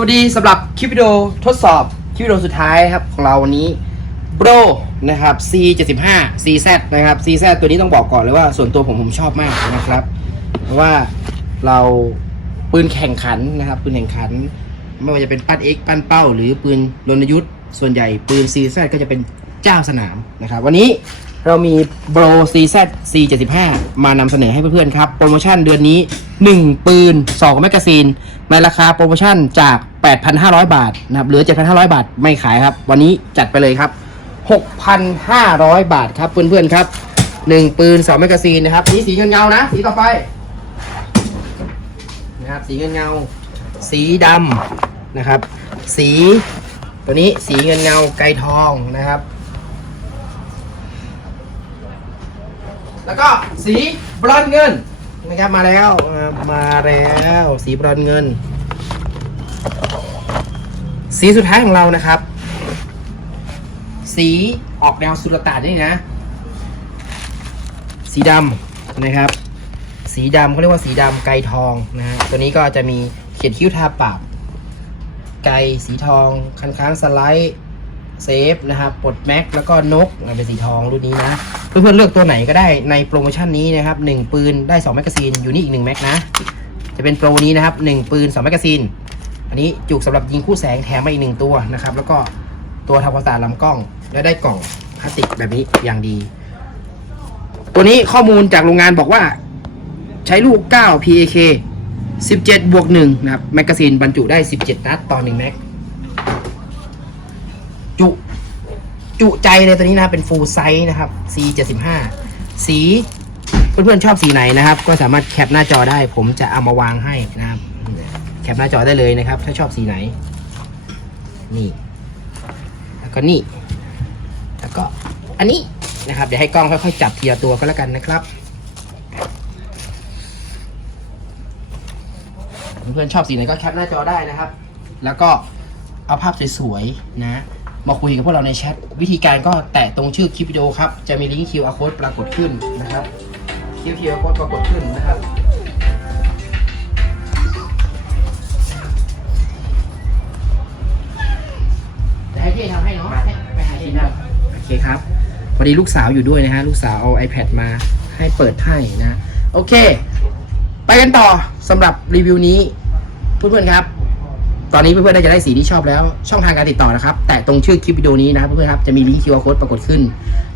วัสดีสำหรับคลิปวิดีโอทดสอบคลิปวิดีโอสุดท้ายครับของเราวันนี้ Bro นะครับ C75 CZ นะครับ CZ ตัวนี้ต้องบอกก่อนเลยว่าส่วนตัวผมผมชอบมากนะครับ เพราะว่าเราปืนแข่งขันนะครับปืนแข่งขัน ไม่ว่าจะเป็นปั้น X ปั้นเป้า หรือปืนรณยุทธ์ส่วนใหญ่ปืน CZ ก็จะเป็นเจ้าสนามนะครับ วันนี้เรามี Bro CZ C75 มานำเสนอให้เพื่อนๆครับ โปรโมชั่นเดือนนี้ 1 ปืน 2 แมกกาซีนในราคาโปรโมชั่นจาก 8,500 บาทนะครับเหลือ 7,500 บาทไม่ขายครับ วันนี้จัดไปเลยครับ 6,500 บาทครับเพื่อนๆครับ 1 ปืน2แมกกาซีนนะครับนี่สีเงินเงานะ สีต่อไปนะครับสีเงินเงา สีดำนะครับ สีตัวนี้สีเงินเงาไก่ทองนะครับ แล้วก็สีบรอนเงินนะครับมาแล้วมาแล้วสีบรอนเงิน สีสุดท้ายของเรานะครับ สีออกแนวสุลต่านนี่นะ สีดำนะครับ สีดำเขาเรียกว่าสีดำไกทองนะฮะตัวนี้ก็จะมีเขียนคิ้วทาปากไกสีทอง คันค้างสไลด์เซฟนะครับปลดแม็กแล้วก็นกเป็นสีทองรุ่นนี้นะเพื่อนๆเลือกตัวไหนก็ได้ในโปรโมชั่นนี้นะครับหนึ่งปืนได้2แมกกาซีนอยู่นี่อีก1แม็กนะจะเป็นโปรนี้นะครับหนึ่งปืน2แมกกาซีน อันนี้จุกสำหรับยิงคู่แสงแถมมาอีกหนึ่งตัวนะครับ แล้วก็ตัวทำความสะอาดลำกล้องแล้วได้กล่องพลาสติกแบบนี้อย่างดี ตัวนี้ข้อมูลจากโรงงานบอกว่า ใช้ลูก 9 PAK 17 บวก 1 นะครับ แมกกาซีนบรรจุได้ 17 นัดต่อ 1 แม็ก จุ จุใจเลยตัวนี้นะ เป็น full size นะครับ C 75 สี เพื่อนๆชอบสีไหนนะครับ ก็สามารถแคปหน้าจอได้ ผมจะเอามาวางให้นะครับ ปหน้าจอได้เลยนะครับ ถ้าชอบสีไหน นี่ แล้วก็นี่ แล้วก็อันนี้นะครับ เดี๋ยวให้กล้องค่อยๆจับทีละตัวก็แล้วกันนะครับ เพื่อนๆชอบสีไหนก็แคปหน้าจอได้นะครับ แล้วก็เอาภาพสวยๆนะมาคุยกับพวกเราในแชท วิธีการก็แตะตรงชื่อคลิปวิดีโอครับ จะมีลิงก์ QR code ปรากฏขึ้นนะครับ QR code ปรากฏขึ้นนะครับ เคครับพอดีลูกสาวอยู่ด้วยนะฮะ ลูกสาวเอา iPad มาให้เปิดให้นะ โอเค ไปกันต่อสำหรับรีวิวนี้ เพื่อนๆครับ ตอนนี้เพื่อนๆน่าจะได้สีที่ชอบแล้ว ช่องทางการติดต่อนะครับ แต่ตรงชื่อคลิปวิดีโอนี้นะครับเพื่อนๆครับจะมีลิงก์ QR code ปรากฏขึ้น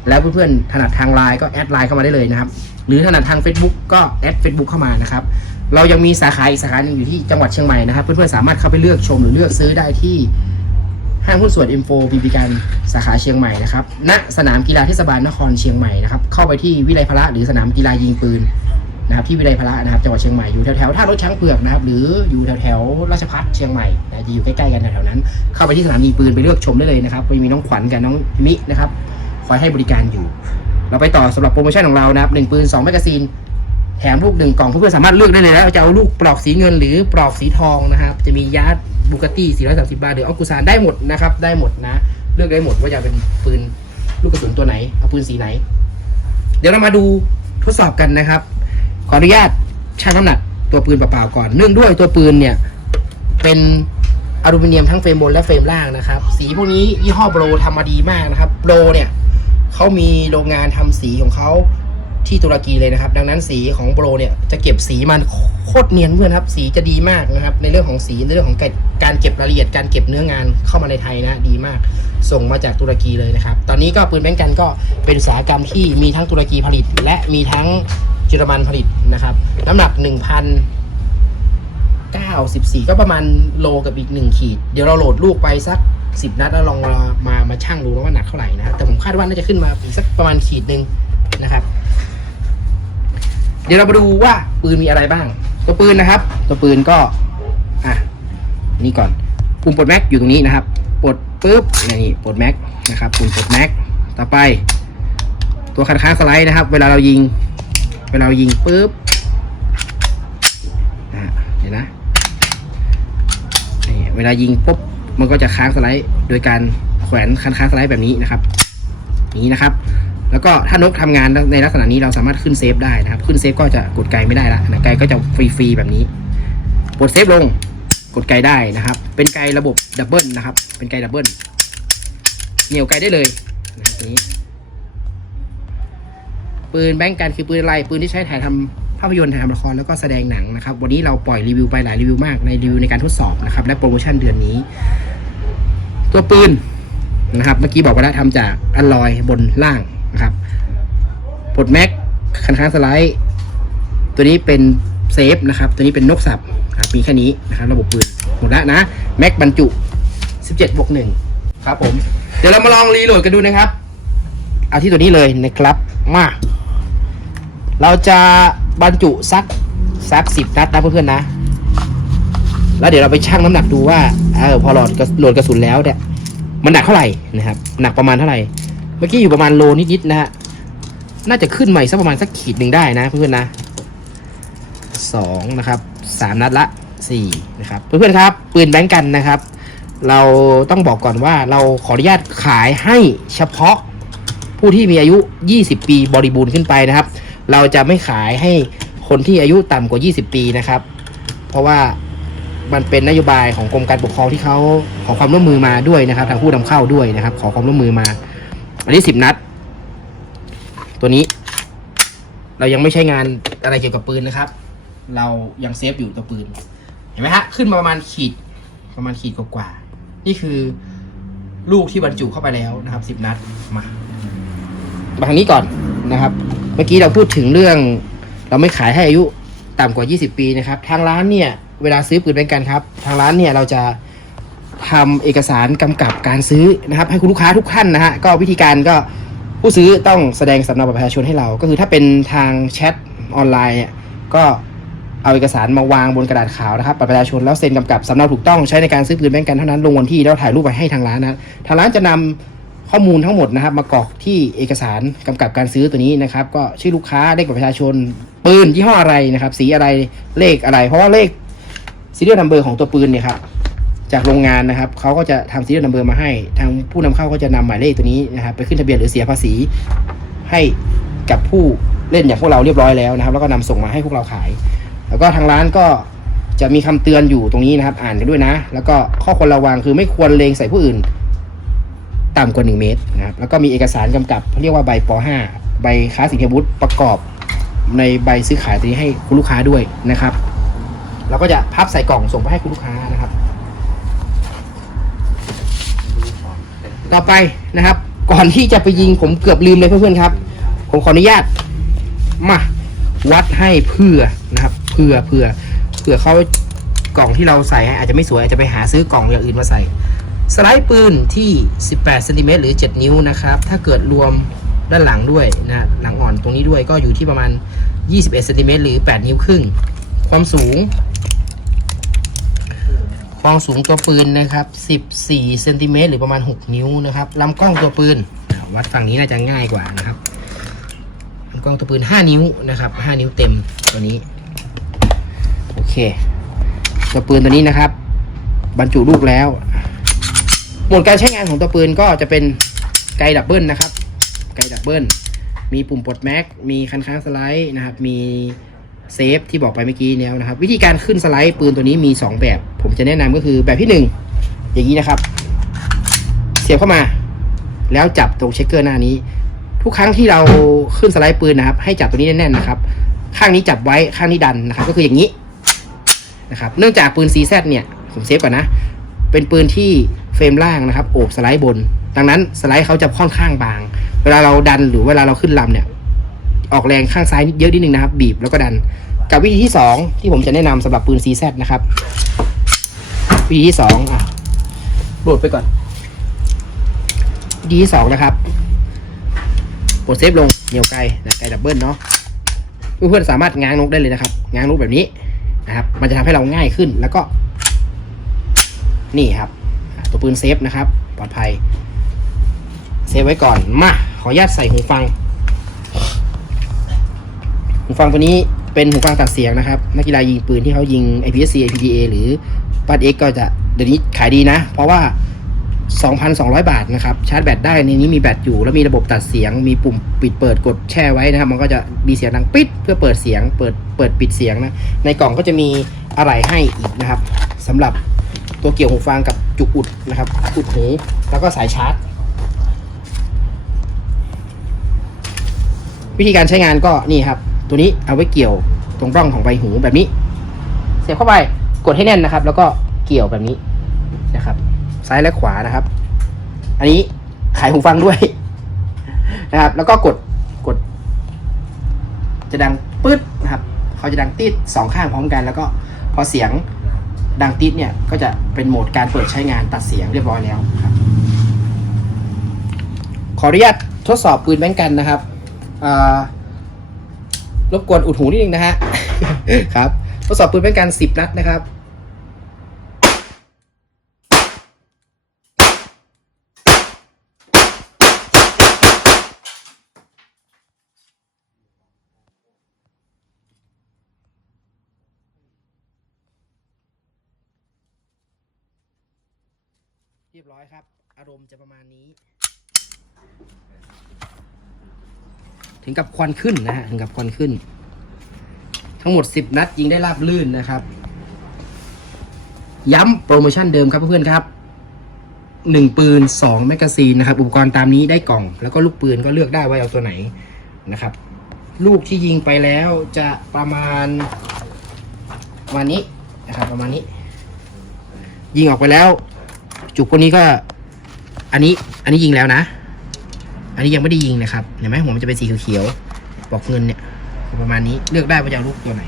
แล้วเพื่อนๆถนัดทางไลน์ก็แอดไลน์เข้ามาได้เลยนะครับ หรือถนัดทาง Facebook ก็แอด Facebook เข้ามานะครับเรายังมีสาขาอีกสาขาหนึ่งอยู่ที่จังหวัดเชียงใหม่นะครับ เพื่อนๆสามารถเข้าไปเลือกชมหรือเลือกซื้อได้ที่ ห้างหุ้นส่วนอินโฟบีบีการสาขาเชียงใหม่นะครับณสนามกีฬาเทศบาลนครเชียงใหม่นะครับเข้าไปที่วิไลพละหรือสนามกีฬายิงปืนนะครับที่วิไลพละนะครับจังหวัดเชียงใหม่อยู่แถวๆท่ารถช้างเผือกนะครับหรืออยู่แถวๆราชพัฒเชียงใหม่นะจะอยู่ใกล้ๆกันแถวๆนั้น เข้าไปที่สนามยิงปืนไปเลือกชมได้เลยนะครับมีน้องขวัญกับน้องมินะครับคอยให้บริการอยู่ เราไปต่อสำหรับโปรโมชั่นของเรานะครับหนึ่งปืนสองแมกกาซีน แถมลูกหนึ่งกล่องเพื่อนๆสามารถเลือกได้เลยแล้วจะเอาลูกปลอกสีเงินหรือปลอกสีทองนะครับจะมียาร์ดบูก a ตี้430 บาทหรือออกุซานได้หมดนะครับได้หมดนะ เลือกได้หมดว่าจะเป็นปืนลูกกระสุนตัวไหนเอาปืนสีไหน เดี๋ยวเรามาดูทดสอบกันนะครับ ขออนุญาตชั่งน้ำหนักตัวปืนเปล่าๆก่อน เนื่องด้วยตัวปืนเนี่ย เป็นอลูมิเนียมทั้งเฟรมบนและเฟรมล่างนะครับ สีพวกนี้ยี่ห้อโบรทำมาดีมากนะครับโบรเนี่ยเขามีโรงงานทำสีของเขา ที่ตุรกีเลยนะครับ ดังนั้นสีของโปรเนี่ยจะเก็บสีมันโคตรเนียนเพื่อนครับ สีจะดีมากนะครับ ในเรื่องของสีในเรื่องของการเก็บรายละเอียดการเก็บเนื้องานเข้ามาในไทยนะดีมาก ส่งมาจากตุรกีเลยนะครับ ตอนนี้ก็ปืนแบงกันก็เป็นอุตสาหกรรมที่มีทั้งตุรกีผลิต และมีทั้งเยอรมันผลิตนะครับน้ำหนัก 1,094 ก็ประมาณโลกับอีก 1 ขีด เดี๋ยวเราโหลดลูกไปสัก 10 นัดแล้วลองมามามาชั่งดูว่าหนักเท่าไหร่นะ แต่ผมคาดว่าน่าจะขึ้นมาอีกสักประมาณขีดหนึ่งนะครับ เดี๋ยวเรามาดูว่าปืนมีอะไรบ้าง ตัวปืนนะครับ ตัวปืนก็อะนี่ก่อนปุ่มปลดแม็กอยู่ตรงนี้นะครับปลดปุ๊บนี่ปลดแม็กนะครับปุ่มปลดแม็กต่อไป ตัวคันค้างสไลด์นะครับ เวลาเรายิง เวลาเรายิงปุ๊บอะเห็นนะนี่เวลายิงปุ๊บมันก็จะค้างสไลด์ โดยการแขวนคันค้างสไลด์แบบนี้นะครับนี้นะครับ แล้วก็ถ้านกทำงานในลักษณะนี้เราสามารถขึ้นเซฟได้นะครับ ขึ้นเซฟก็จะกดไกลไม่ได้ละนะไกลก็จะฟรีๆแบบนี้กดเซฟลงกดไกลได้นะครับ เป็นไกลระบบดับเบิลนะครับ เป็นไกลดับเบิลเหนี่ยวไกลได้เลยนะครับนี้ ปืนแบงก์กันคือปืนอะไรปืนที่ใช้ถ่ายทำภาพยนตร์ถ่ายทำละครแล้วก็แสดงหนังนะครับ วันนี้เราปล่อยรีวิวไปหลายรีวิวมากในรีวิวในการทดสอบนะครับ และโปรโมชั่นเดือนนี้ ตัวปืนนะครับ เมื่อกี้บอกว่าได้ทำจากอลลอยบนล่าง นะครับปลดแม็กคันค้างสไลด์ ตัวนี้เป็นเซฟนะครับ ตัวนี้เป็นนกสับครับมีแค่นี้นะครับ ระบบปืนหมดแล้วนะ แม็กบรรจุ 17บวก1ครับผม เดี๋ยวเรามาลองรีโหลดกันดูนะครับ เอาที่ตัวนี้เลยนะครับ มา เราจะบรรจุสักสักสิบนัดนะเพื่อนๆนะ แล้วเดี๋ยวเราไปชั่งน้ำหนักดูว่าเออพอโหลดกระโหลดกระสุนแล้วเนี่ยมันหนักเท่าไหร่นะครับ หนักประมาณเท่าไหร่ มื่อกี้อยู่ประมาณโลนิดๆนะฮะ น่าจะขึ้นใหม่สักประมาณสักขีดหนึ่งได้นะเพื่อนๆนะสองนะครับสามนัดละสี่นะครับ เพื่อนๆครับ ปืนแบงกันนะครับ เราต้องบอกก่อนว่าเราขออนุญาตขายให้เฉพาะผู้ที่มีอายุ 20 ปีบริบูรณ์ขึ้นไปนะครับ เราจะไม่ขายให้คนที่อายุต่ำกว่า 20 ปีนะครับ เพราะว่ามันเป็นนโยบายของกรมการปกครองที่เขาขอความร่วมมือมาด้วยนะครับ ทางผู้นำเข้าด้วยนะครับ ขอความร่วมมือมา อันนี้10นัด ตัวนี้ เรายังไม่ใช้งานอะไรเกี่ยวกับปืนนะครับ เรายังเซฟอยู่ตัวปืน เห็นไหมฮะ ขึ้นมาประมาณขีด ประมาณขีดกว่าๆนี่คือลูกที่บรรจุเข้าไปแล้วนะครับ10นัดมามาทางนี้ก่อนนะครับ เมื่อกี้เราพูดถึงเรื่อง เราไม่ขายให้อายุต่ำกว่า 20 ปีนะครับ ทางร้านเนี่ย เวลาซื้อปืนเป็นกันครับ ทางร้านเนี่ยเราจะ ทำเอกสารกำกับการซื้อนะครับ ให้คุณลูกค้าทุกท่านนะฮะก็วิธีการก็ผู้ซื้อต้องแสดงสำเนาบัตรประชาชนให้เรา ก็คือถ้าเป็นทางแชทออนไลน์เนี่ยก็เอาเอกสารมาวางบนกระดาษขาวนะครับบัตรประชาชนแล้วเซ็นกำกับสำเนาถูกต้องใช้ในการซื้อปืนแบงกันเท่านั้นลงวันที่แล้วถ่ายรูปไปให้ทางร้านนะทางร้านจะนำข้อมูลทั้งหมดนะครับ มากรอกที่เอกสารกำกับการซื้อตัวนี้นะครับ ก็ชื่อลูกค้าเลขบัตรประชาชน ปืนยี่ห้ออะไรนะครับ สีอะไรเลขอะไร เพราะว่าเลขซีเรียลนัมเบอร์ของตัวปืนเนี่ยครับ จากโรงงานนะครับเขาก็จะทำซีเรียลนัมเบอร์มาให้ ทางผู้นำเข้าก็จะนำหมายเลขตัวนี้นะครับไปขึ้นทะเบียนหรือเสียภาษีให้กับผู้เล่นอย่างพวกเราเรียบร้อยแล้วนะครับ แล้วก็นำส่งมาให้พวกเราขาย แล้วก็ทางร้านก็จะมีคำเตือนอยู่ตรงนี้นะครับ อ่านกันด้วยนะ แล้วก็ข้อควรระวังคือไม่ควรเลงใส่ผู้อื่น ต่ำกว่า 1 เมตรนะครับ แล้วก็มีเอกสารกำกับเรียกว่าใบป .5 ใบค้าสินค้าวุฒิประกอบในใบซื้อขายตัวนี้ให้คุณลูกค้าด้วยนะครับแล้วก็จะพับใส่กล่องส่งไปให้คุณลูกค้านะครับ ต่อไปนะครับ ก่อนที่จะไปยิงผมเกือบลืมเลยเพื่อนๆครับ ผมขออนุญาตมาวัดให้เพื่อนะครับเพื่อเพื่อเพื่อเขากล่องที่เราใส่อาจจะไม่สวยอาจจะไปหาซื้อกล่องอย่างอื่นมาใส่ สไลด์ปืนที่ 18เซนติเมตรหรือ 7 นิ้วนะครับ ถ้าเกิดรวมด้านหลังด้วยนะหลังอ่อนตรงนี้ด้วยก็อยู่ที่ประมาณ 21เซนติเมตรหรือ 8 นิ้วครึ่ง ความสูง ความสูงตัวปืนนะครับ 14 เซนติเมตรหรือประมาณ 6 นิ้วนะครับลำกล้องตัวปืน วัดฝั่งนี้น่าจะง่ายกว่านะครับลำกล้องตัวปืน 5 นิ้วนะครับ 5 นิ้วเต็มตัวนี้ โอเค ตัวปืนตัวนี้นะครับ บรรจุลูกแล้ว โหมดการใช้งานของตัวปืนก็จะเป็นไกดับเบิลนะครับ ไกดับเบิล มีปุ่มปลดแม็ก มีคันค้างสไลด์นะครับ มี เซฟที่บอกไปเมื่อกี้แล้วนะครับ วิธีการขึ้นสไลด์ปืนตัวนี้มี 2 แบบ ผมจะแนะนำก็คือแบบที่ 1 อย่างนี้นะครับ เสียบเข้ามา แล้วจับตรงเช็คเกอร์หน้านี้ ทุกครั้งที่เราขึ้นสไลด์ปืนนะครับ ให้จับตัวนี้แน่นๆนะครับ ข้างนี้จับไว้ข้างนี้ดันนะครับ ก็คืออย่างนี้นะครับ เนื่องจากปืน CZ เนี่ยผมเซฟก่อนนะ เป็นปืนที่เฟรมล่างนะครับ โอบสไลด์บน ดังนั้นสไลด์เขาจะค่อนข้างบาง เวลาเราดันหรือเวลาเราขึ้นลำเนี่ย ออกแรงข้างซ้ายนิดเยอะนิดนึงนะครับ บีบแล้วก็ดัน กับวิธีที่ 2 ที่ผมจะแนะนำสำหรับปืน CZ นะครับ วิธีที่2อะโหลดไปก่อน วิธีที่สองนะครับกดเซฟลงเหนียวไกลนะไกลดับเบิลเนาะเพื่อนๆสามารถง้างนกได้เลยนะครับ ง้างนกแบบนี้นะครับ มันจะทำให้เราง่ายขึ้นแล้วก็ นี่ครับ ตัวปืนเซฟนะครับ ปลอดภัย เซฟไว้ก่อนมาขออนุญาตใส่หูฟัง หูฟังตัวนี้เป็นหูฟังตัดเสียงนะครับ นักกีฬายิงปืนที่เขายิง IPSC IPDA หรือปัด X ก็จะเดี๋ยวนี้ขายดีนะ เพราะว่า 2,200 บาทนะครับ ชาร์จแบตได้ในนี้มีแบตอยู่ แล้วมีระบบตัดเสียง มีปุ่มปิดเปิดกดแช่ไว้นะครับ มันก็จะมีเสียงดังปิดเพื่อเปิดเสียง เปิดเปิดปิดเสียงนะ ในกล่องก็จะมีอะไรให้อีกนะครับสำหรับตัวเกี่ยวหูฟังกับจุกอุดนะครับ อุดหูแล้วก็สายชาร์จ วิธีการใช้งานก็นี่ครับ ตัวนี้เอาไว้เกี่ยวตรงร่องของใบหูแบบนี้ เสียบเข้าไปกดให้แน่นนะครับ แล้วก็เกี่ยวแบบนี้นะครับ ซ้ายและขวานะครับ อันนี้ขายหูฟังด้วยนะครับ แล้วก็กดกด จะดังปึ๊ดนะครับ เขาจะดังติดสองข้างพร้อมกัน แล้วก็พอเสียงดังติดเนี่ยก็จะเป็นโหมดการเปิดใช้งานตัดเสียงเรียบร้อยแล้วครับขออนุญาตทดสอบปืนแบงกันนะครับอ่า รบกวนอุดหูนิดนึงนะฮะครับทดสอบปืนแบงกันสิบนัดนะครับเรียบร้อยครับ อารมณ์จะประมาณนี้ ถึงกับควันขึ้นนะฮะถึงกับควันขึ้น ทั้งหมด 10 นัดยิงได้ราบลื่นนะครับ ย้ำโปรโมชั่นเดิมครับเพื่อนๆครับ1ปืน2แมกกาซีนนะครับ อุปกรณ์ตามนี้ได้กล่อง แล้วก็ลูกปืนก็เลือกได้ว่าเอาตัวไหนนะครับ ลูกที่ยิงไปแล้วจะประมาณประมาณนี้นะครับ ประมาณนี้ ยิงออกไปแล้ว จุกพวกนี้ก็ อันนี้อันนี้ยิงแล้วนะ อันนี้ยังไม่ได้ยิงนะครับเห็นไหมหัวมันจะเป็นสีเขียวๆบอกเงินเนี่ยประมาณนี้เลือกได้ว่าจะเอาลูกตัวไหน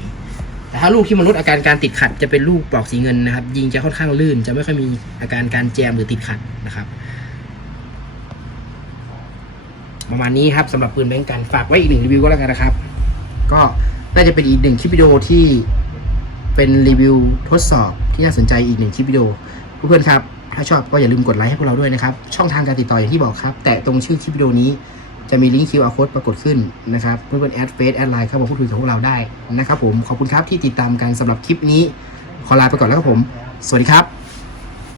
แต่ถ้าลูกที่มันลดอาการการติดขัดจะเป็นลูกปลอกสีเงินนะครับ ยิงจะค่อนข้างลื่น จะไม่ค่อยมีอาการการแจมหรือติดขัดนะครับ ประมาณนี้ครับสำหรับปืนแบงก์กันฝากไว้อีกหนึ่งรีวิวก็แล้วกันนะครับ ก็น่าจะเป็นอีกหนึ่งคลิปวิดีโอที่เป็นรีวิวทดสอบที่น่าสนใจอีกหนึ่งคลิปวิดีโอเพื่อนๆครับ ถ้าชอบก็อย่าลืมกดไลค์ให้พวกเราด้วยนะครับ ช่องทางการติดต่ออย่างที่บอกครับ แต่ตรงชื่อคลิปวิดีโอนี้จะมีลิงก์ QR code ปรากฏขึ้นนะครับเพื่อนๆแอดเฟซแอดไลน์เข้ามาพูดคุยกับพวกเราได้นะครับผมขอบคุณครับที่ติดตามกันสำหรับคลิปนี้ ขอลาไปก่อนแล้วครับผม สวัสดีครับ